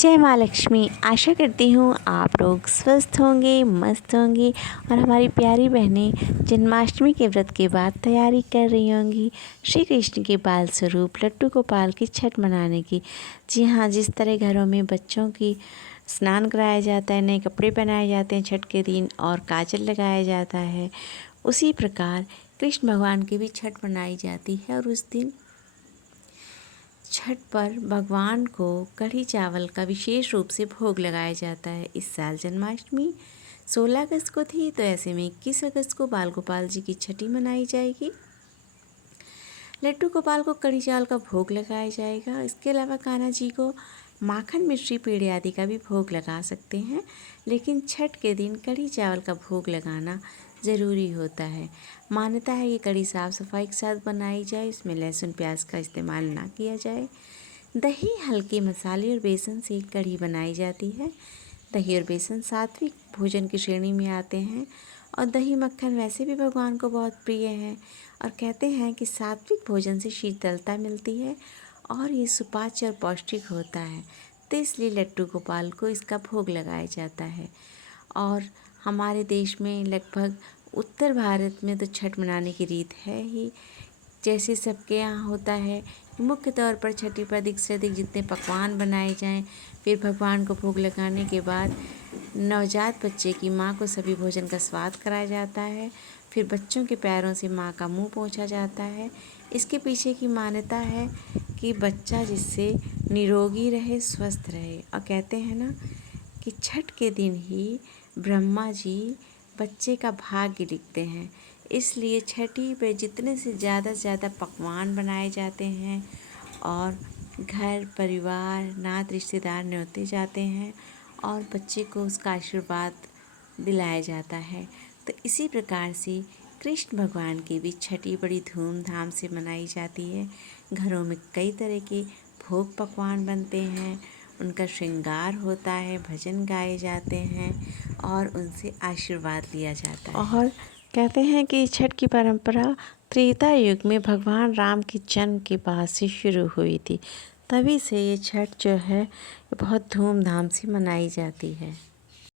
जय माँ लक्ष्मी। आशा करती हूँ आप लोग स्वस्थ होंगे, मस्त होंगे और हमारी प्यारी बहनें जन्माष्टमी के व्रत के बाद तैयारी कर रही होंगी श्री कृष्ण के बाल स्वरूप लड्डू गोपाल की छठ मनाने की। जी हाँ, जिस तरह घरों में बच्चों की स्नान कराया जाता है, नए कपड़े पहनाए जाते हैं छठ के दिन और काजल लगाया जाता है, उसी प्रकार कृष्ण भगवान की भी छठ मनाई जाती है। और उस दिन छठ पर भगवान को कढ़ी चावल का विशेष रूप से भोग लगाया जाता है। इस साल जन्माष्टमी 16 अगस्त को थी, तो ऐसे में 21 अगस्त को बाल गोपाल जी की छठी मनाई जाएगी। लड्डू गोपाल को कढ़ी चावल का भोग लगाया जाएगा। इसके अलावा कान्हा जी को माखन, मिश्री, पेड़े आदि का भी भोग लगा सकते हैं, लेकिन छठ के दिन कढ़ी चावल का भोग लगाना ज़रूरी होता है। मान्यता है कि कढ़ी साफ़ सफाई के साथ बनाई जाए, इसमें लहसुन प्याज का इस्तेमाल ना किया जाए। दही, हल्के मसाले और बेसन से कढ़ी बनाई जाती है। दही और बेसन सात्विक भोजन की श्रेणी में आते हैं और दही मक्खन वैसे भी भगवान को बहुत प्रिय है और कहते हैं कि सात्विक भोजन से शीतलता मिलती है और ये सुपाच्य और पौष्टिक होता है, तो इसलिए लड्डू गोपाल को इसका भोग लगाया जाता है। और हमारे देश में लगभग उत्तर भारत में तो छठ मनाने की रीत है ही, जैसे सबके यहाँ होता है। मुख्य तौर पर छठी पर अधिक से अधिक जितने पकवान बनाए जाएं, फिर भगवान को भोग लगाने के बाद नवजात बच्चे की माँ को सभी भोजन का स्वाद कराया जाता है। फिर बच्चों के पैरों से माँ का मुंह पोंछा जाता है। इसके पीछे की मान्यता है कि बच्चा जिससे निरोगी रहे, स्वस्थ रहे। और कहते हैं ना कि छठ के दिन ही ब्रह्मा जी बच्चे का भाग्य लिखते हैं, इसलिए छठी पे जितने से ज़्यादा पकवान बनाए जाते हैं और घर परिवार नात रिश्तेदार न्योते जाते हैं और बच्चे को उसका आशीर्वाद दिलाया जाता है। तो इसी प्रकार से कृष्ण भगवान की भी छठी बड़ी धूमधाम से मनाई जाती है। घरों में कई तरह के भोग पकवान बनते हैं, उनका श्रृंगार होता है, भजन गाए जाते हैं और उनसे आशीर्वाद लिया जाता है। और कहते हैं कि छठ की परंपरा त्रेता युग में भगवान राम के जन्म के बाद से शुरू हुई थी, तभी से ये छठ जो है बहुत धूमधाम से मनाई जाती है।